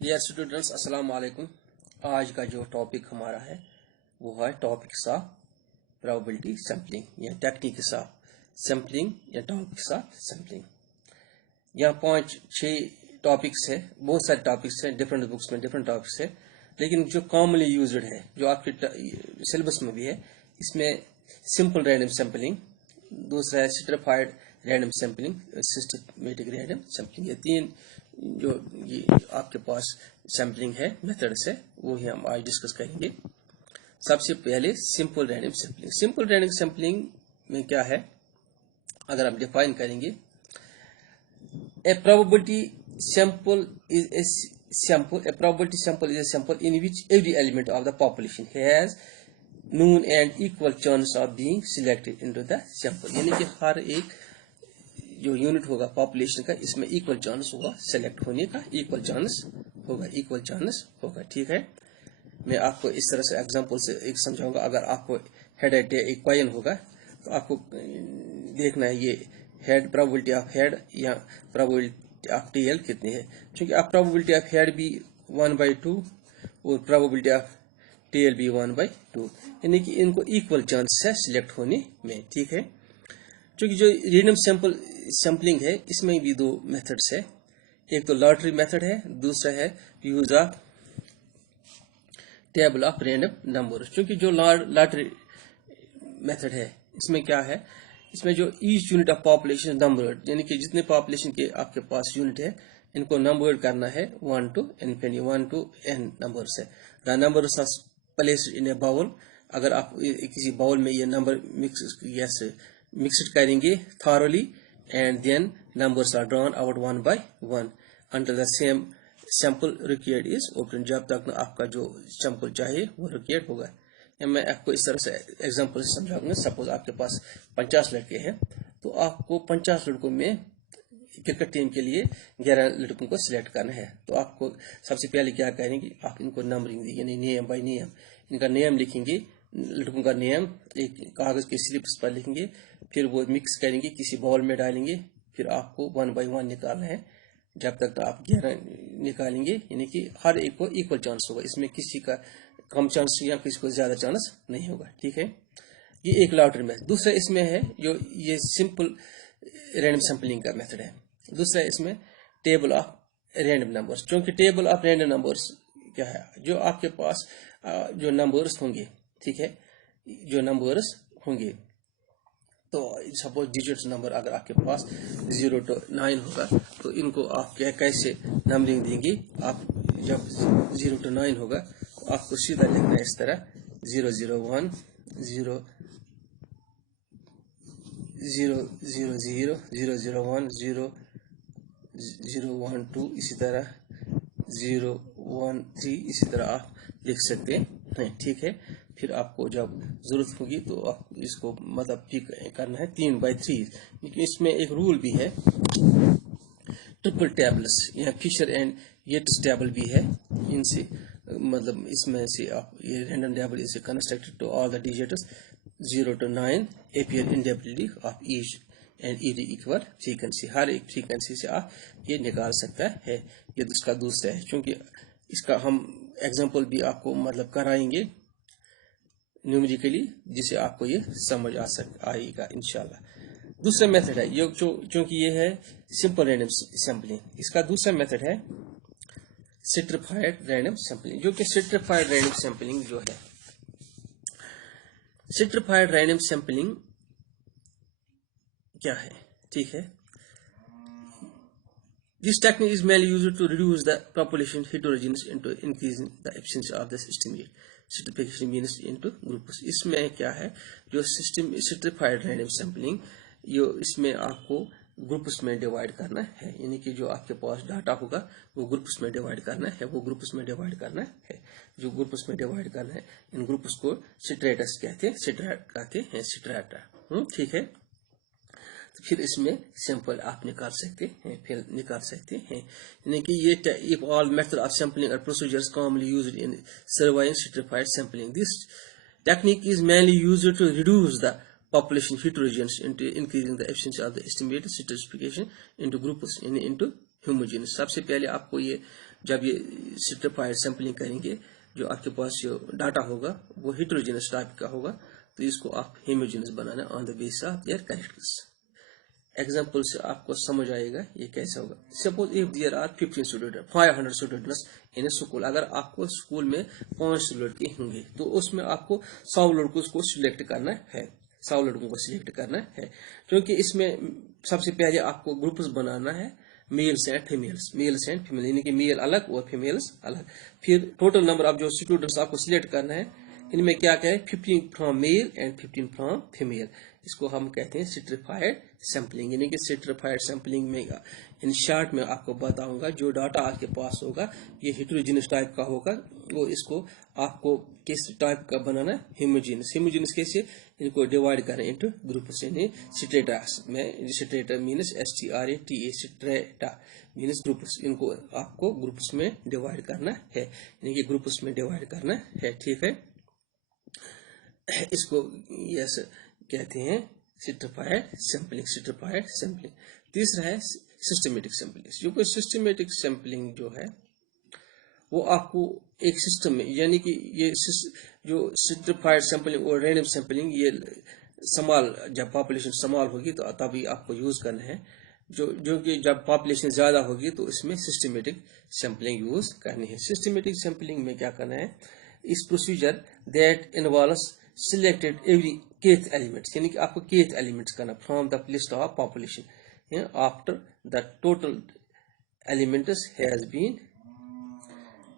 Dear students, अस्सलाम वालेकुम। आज का जो टॉपिक हमारा है वो है टॉपिक्स ऑफ प्रोबेबिलिटी सैम्पलिंग या टेक्निक्स ऑफ सैम्पलिंग या टॉपिक्स ऑफ सैम्पलिंग। यहाँ 5-6 टॉपिक्स है, बहुत सारे टॉपिक्स हैं, डिफरेंट बुक्स में डिफरेंट टॉपिक्स है, लेकिन जो कॉमनली यूज्ड है, जो आपके सिलेबस में भी है, इसमें सिंपल रैंडम सैम्पलिंग, दूसरा है stratified random sampling, systematic random sampling. ये तीन जो ये आपके पास सैम्पलिंग है, मेथड्स है, वो ही हम आज डिस्कस करेंगे। सबसे पहले simple random sampling. Simple random sampling में क्या है, अगर आप डिफाइन करेंगे, a probability sample is a sample in which every element of the population has known and equal chance of being selected into the sample। यानी कि हर एक जो यूनिट होगा पॉपुलेशन का, इसमें इक्वल चांस होगा सेलेक्ट होने का, इक्वल चांस होगा। ठीक है, मैं आपको इस तरह से एग्जांपल से एक समझाऊंगा। अगर आपको हेड एक कॉइन होगा तो आपको देखना है ये हेड, प्रोबेबिलिटी ऑफ हेड या प्रोबेबिलिटी ऑफ टेल कितनी है, क्योंकि आप प्रोबेबिलिटी ऑफ हेड भी 1/2 और प्रोबेबिलिटी ऑफ टेल भी 1/2, यानी कि इनको इक्वल चांस है सिलेक्ट होने में। ठीक है, क्योंकि जो रैंडम सैम्पलिंग है, इसमें भी दो मेथड्स है, एक तो लॉटरी मेथड है, दूसरा है use of table of random number. क्योंकि जो लॉटरी मेथड है, इसमें क्या है, इसमें जो each unit of population number, यानी कि जितने पॉपुलेशन के आपके पास यूनिट है, इनको नंबर करना है 1 to n नंबर्स है। The numbers are placed in a bowl. अगर आप किसी बाउल में ये नंबर मिक्सड करेंगे thoroughly and then numbers are drawn out 1 by 1 until the same sample required is obtained। जब तक आपका जो सैंपल चाहिए वो रिक्वायर्ड होगा। मैं आपको इस तरह से एग्जांपल से समझाऊंगा। सपोज आपके पास 50 लड़के हैं, तो आपको 50 लड़कों में क्रिकेट टीम के लिए 11 लड़कों को सिलेक्ट करना है। तो आपको सबसे पहले क्या करेंगे, आप इनको नंबरिंग दी, यानी नेम बाय नेम, इनका नेम लिखेंगे, लड़कों का नेम एक कागज के स्लिप्स पर लिखेंगे, फिर वो मिक्स करेंगे, किसी बाउल में डालेंगे, फिर आपको 1 by 1 निकालना है। जब तक आप 11 निकालेंगे, यानी कि हर एक को इक्वल चांस होगा, इसमें किसी का कम चांस या किसी को ज्यादा चांस नहीं होगा। ठीक है, ये एक लॉटरी मेथड। दूसरा इसमें है जो ये सिंपल रैंडम सैम्पलिंग का मेथड है। दूसरा इसमें टेबल ऑफ रैंडम नंबर्स। क्योंकि टेबल ऑफ रैंडम नंबर्स क्या है, जो आपके पास जो नंबर्स होंगे, ठीक है, जो नंबर्स होंगे, तो सपोज डिजिट्स नंबर अगर आपके पास 0 to 9 होगा, तो इनको आप कैसे नंबरिंग देंगे। आप जब 0 to 9 होगा तो आपको सीधा लिखना है इस तरह 001 0 0 0 0 001 0 012, इसी तरह 013, इसी तरह आप लिख सकते हैं। ठीक है, फिर आपको जब जरूरत होगी तो आप इसको मतलब पिक करना है 3 by 3। लेकिन इसमें एक रूल भी है, ट्रिपल टेबल्स या फिशर एंड येट्स टेबल भी है। इनसे मतलब इसमें से आप ये random table is constructed to all the digits 0 to 9 appear individually of each and equal frequency. हर एक फ्रीक्वेंसी से आप ये निकाल सकता है। ये इसका दूसरा है, क्योंकि इसका हम एग्जांपल भी आपको मतलब कराएंगे न्यूमेरिकली, जिसे आपको ये समझ आएगा इंशाल्लाह। दूसरा मेथड है ये क्योंकि ये है सिंपल रैंडम सैम्पलिंग। इसका दूसरा मेथड है स्ट्रैटिफाइड रैंडम सैम्पलिंग। जो कि स्ट्रैटिफाइड रैंडम सैम्पलिंग जो है, स्ट्रैटिफाइड रैंडम सैम्पलिंग क्या है, ठीक है, this technique is mainly used to reduce the population heterogeneous into increasing the efficiency of the estimate stratification means into groups। इसमें क्या है, जो सिस्टम स्ट्रैटिफाइड रैंडम सैम्पलिंग, जो इसमें आपको ग्रुप्स में डिवाइड करना है, यानी कि जो आपके पास डाटा होगा वो ग्रुप्स में डिवाइड करना है, वो ग्रुप्स में डिवाइड करना है। जो ग्रुप्स में डिवाइड करना है, इन ग्रुप्स को स्ट्रेटस कहते हैं, स्ट्रेटा। ठीक है, तो फिर इसमें सैंपल आप निकाल सकते हैं, यानी कि ये if all method of sampling or procedures commonly used in surveying stratified sampling, this technique is mainly used to reduce the population heterogeneity into increasing the efficiency of the estimated stratification into groups, यानी into homogeneous। सबसे पहले आपको ये जब ये stratified sampling करेंगे जो आपके पास जो डाटा होगा वो हेटेरोजेनस टाइप का होगा, तो इसको आप होमोजेनस बनाना on the basis of their characters. Example से आपको समझ आएगा ये कैसे होगा। Suppose if there are 500 students in school, अगर आपको स्कूल में 500 लड़के होंगे तो उसमें आपको 100 लड़कों को सिलेक्ट करना है, 100 लड़कों को सिलेक्ट करना है, क्योंकि इसमें सबसे पहले आपको ग्रुप्स बनाना है, mails and females, mails and female, यानी कि मेल अलग और फीमेल्स अलग। फिर टोटल नंबर ऑफ जो स्टूडेंट्स आपको सिलेक्ट करना है, इनमें क्या क्या है, 15 from male and 15 from female. इसको हम कहते हैं स्ट्रेटिफाइड सैम्पलिंग। यानी कि स्ट्रेटिफाइड सैम्पलिंग में इन शॉर्ट में आपको बताऊंगा जो डाटा आपके पास होगा ये हेटेरोजेनस टाइप का होगा, वो इसको आपको किस टाइप का बनाना है, होमोजेनस। होमोजेनस कैसे, इनको डिवाइड करें इनटू ग्रुप्स, यानी स्ट्रेटास में, strata means STRATA, strata means groups, इनको आपको ग्रुप्स में डिवाइड करना है, यानी कि ग्रुप्स में डिवाइड करना है, ठीक है। इसको यस कहते हैं स्ट्रेटिफाइड सैम्पलिंग, स्ट्रेटिफाइड सैम्पलिंग। तीसरा है सिस्टमेटिक सैम्पलिंग। जो कोई सिस्टमेटिक सैम्पलिंग जो है वो आपको एक सिस्टम में, यानी कि ये जो स्ट्रेटिफाइड सैम्पलिंग और रैंडम सैम्पलिंग ये जब पॉपुलेशन स्मॉल होगी तो तभी आपको यूज करना है, जो कि जब पॉपुलेशन ज्यादा होगी तो इसमें सिस्टमेटिक सैम्पलिंग यूज करनी है। सिस्टमेटिक सैम्पलिंग में क्या करना है, इस procedure that involves selected every kth elements, यानी कि आपको kth एलिमेंट्स करना from the list of population after the total elements has been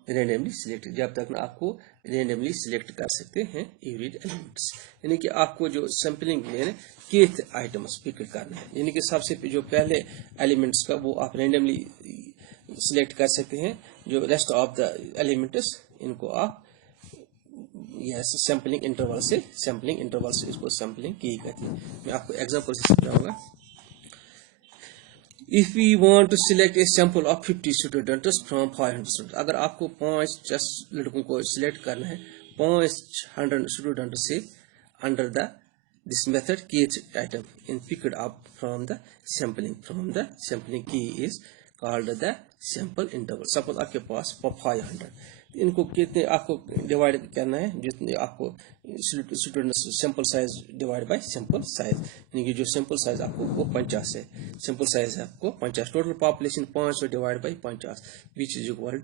randomly selected, जब तक ना आपको रैंडमली सिलेक्ट कर सकते हैं एवरी एलिमेंट्स, यानी कि आपको जो सैम्पलिंग में kth आइटम्स पिक करना है, यानी कि सबसे जो पहले एलिमेंट्स का वो आप रैंडमली सिलेक्ट कर सकते हैं, जो रेस्ट ऑफ द एलिमेंट्स इनको आप यस सैम्पलिंग इंटरवल से इसको सैम्पलिंग की जाती है। मैं आपको एग्जांपल से समझाऊंगा। If we want to select a sample of 50 students from 500 students, अगर आपको 5 लड़कों को सिलेक्ट करना है 500 स्टूडेंट से under this method kth item in picked up from the sampling की is called the sample interval. Suppose आपके पास 500, इनको कितने आपको डिवाइड करना है, जितने आपको students sample size divide by sample size, यानी कि जो सैंपल साइज आपको वो 50 है, सैंपल साइज है आपको 50, total population 500 divide by 50 which is equal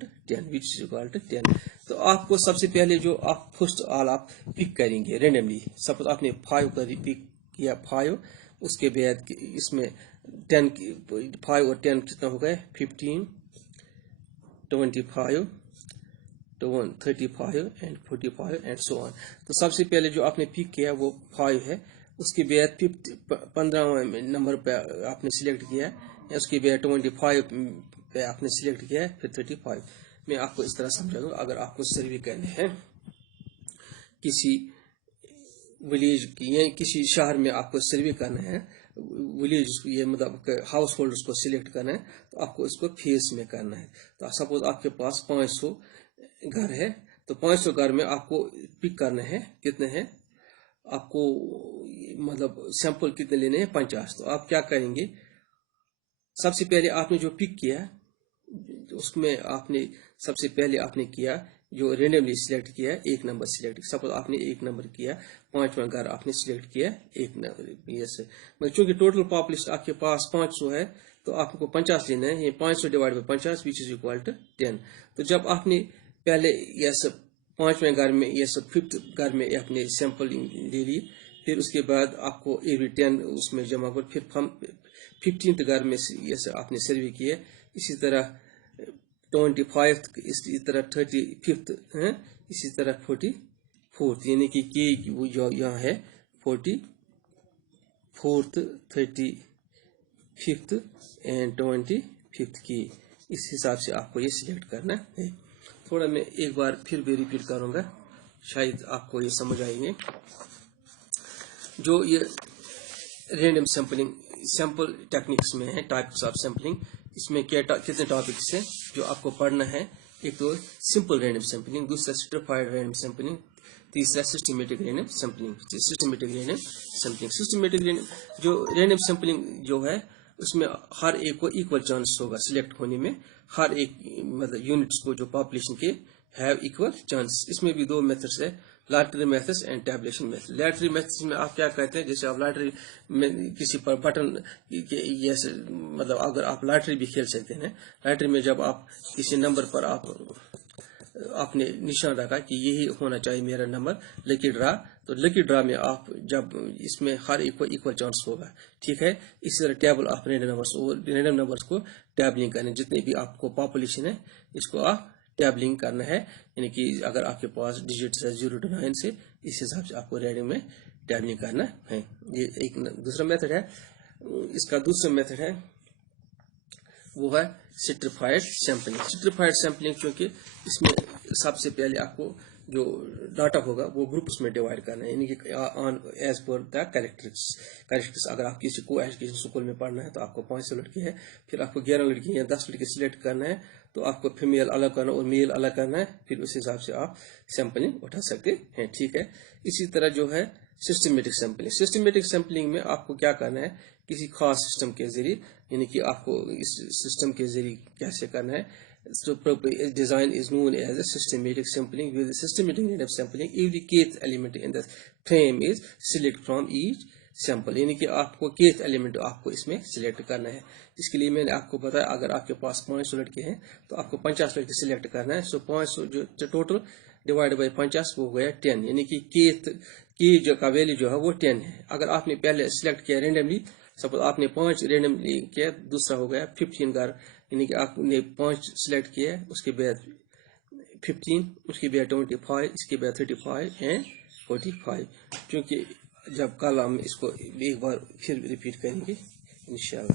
to 10। तो आपको सबसे पहले जो आप फर्स्ट ऑल आप पिक करेंगे रैंडमली, सपोज आपने 5 का पिक किया 5, उसके बाद इसमें 10 5 और 10 कितना हो गया 15 25 35 एंड 45 एंड सो ऑन। तो सबसे पहले जो आपने पिक किया वो 5 है, उसके बाद 15 नंबर पे आपने सिलेक्ट किया, उसके बाद 25 पे आपने सिलेक्ट किया, फिर 35। मैं आपको इस तरह समझा दूंगा। अगर आपको सर्वे करने हैं किसी विलेज की या किसी शहर में आपको सर्वे करना है, विलेज ये मतलब हाउस होल्डर्स को सिलेक्ट करना है, तो आपको इसको फेस में करना है। तो सपोज आपके पास 500 घर है, तो 500 घर में आपको पिक करना है, कितने हैं आपको मतलब सैंपल कितने लेने हैं 50। तो आप क्या करेंगे, सबसे पहले आपने जो पिक किया उसमें आपने सबसे पहले आपने किया जो रेंडमली सिलेक्ट किया एक नंबर सिलेक्ट, सपोज आपने एक नंबर किया, 5वां घर आपने सिलेक्ट किया एक नंबर, यस मतलब चूंकि टोटल पॉपुलेशन आपके पास 500 है तो आपको 50 लेना है, ये 500 divide by 50 which is equal to 10। तो जब आपने पहले यस 5वें घर में यस 5th घर में आपने सैंपलिंग ले ली, फिर उसके बाद आपको एवरी 10 उसमें जमा कर, फिर 15th घर में यस आपने सर्वे किया, इसी तरह 25 इसी तरह 35th है, इसी तरह 44th, यानी कि वो जो यहाँ है 44th 35th एंड 25th की, इस हिसाब से आपको ये सिलेक्ट करना है। थोड़ा मैं एक बार फिर भी रिपीट करूंगा, शायद आपको ये समझ आएंगे। जो ये रैंडम सैंपलिंग सैंपल टेक्निक्स में है, टाइप्स ऑफ सैंपलिंग, इसमें कितने टॉपिक्स हैं जो आपको पढ़ना है। एक तो सिंपल रैंडम सैंपलिंग, दूसरा स्ट्रेटिफाइड रैंडम सैंपलिंग, तीसरा सिस्टमेटिक रैंडम सैंपलिंग। सिस्टमेटिक जो रैंडम सैंपलिंग जो है उसमें हर एक को इक्वल चांस होगा सिलेक्ट होने में, ہر ایک مطلب یونٹس کو جو پاپولیشن کے ہیو ایکول چانس. اس میں بھی 2 میتھڈس ہے, lottery methods and tabulation method. Lottery methods میں آپ کیا کہتے ہیں, جیسے آپ لاٹری میں کسی پر بٹن مطلب اگر آپ لاٹری بھی کھیل سکتے ہیں, لاٹری میں جب آپ کسی نمبر پر آپ نے نشان رکھا کہ یہی ہونا چاہیے میرا نمبر لکی ڈرا, تو لکی ڈرا میں آپ جب اس میں ہر ایک کو ایکول چانس ہوگا, ٹھیک ہے. اسی طرح ٹیبل آف رینڈم نمبرس کو ٹیبلنگ کرنا, جتنے بھی آپ کو پاپولیشن ہے اس کو آپ ٹیبلنگ کرنا ہے, یعنی کہ اگر آپ کے پاس ڈیجٹس ہے 0 to 9 سے, اس حساب سے آپ کو رینڈم میں ٹیبلنگ کرنا ہے. یہ ایک دوسرا میتھڈ ہے. اس کا دوسرا میتھڈ ہے وہ ہے سٹریفائڈ سیمپلنگ. سٹریفائڈ سیمپلنگ چونکہ اس میں سب سے پہلے آپ کو جو ڈاٹا ہوگا وہ گروپس میں ڈیوائڈ کرنا ہے, یعنی کہ ایز پر دا کریکٹرس. اگر آپ کسی کو ایجوکیشن اسکول میں پڑھنا ہے تو آپ کو 500 لڑکے ہیں, پھر آپ کو 11 لڑکی یا 10 لڑکے سلیکٹ کرنا ہے, تو آپ کو فیمیل الگ کرنا اور میل الگ کرنا ہے, پھر اس حساب سے آپ سیمپلنگ اٹھا سکتے ہیں, ٹھیک ہے. اسی طرح جو ہے سسٹمیٹک سیمپلنگ. سسٹمیٹک سیمپلنگ میں آپ کو کیا کرنا ہے, کسی خاص سسٹم کے ذریعے, یعنی کہ آپ کو اس سسٹم کے ذریعے کیسے کرنا ہے. So design is known as a systematic sampling. With the systematic random sampling, every kth element in the frame is selected from each sample. یعنی کہ آپ کو kth element آپ کو اس میں سلیکٹ کرنا ہے. اس کے لیے میں نے آپ کو بتایا اگر آپ کے پاس 500 لڑکے ہیں تو آپ کو 50 لڑکے سلیکٹ کرنا ہے. سو 500 جو ٹوٹل ڈیوائڈ بائی 50 وہ گیا 10, یعنی کہ کی جو کا ویلیو جو ہے وہ 10 ہے. اگر آپ نے پہلے سلیکٹ کیا رینڈملی, سپوز آپ نے 5 رینڈملی کیا, دوسرا ہو گیا 15 گھر, یعنی کہ آپ نے 5 سلیکٹ کیا, اس کے بعد 15, اس کے بعد 25, اس کے بعد 35 اینڈ 45. کیونکہ جب کل ہم اس کو ایک بار پھر ریپیٹ کریں گے انشاءاللہ.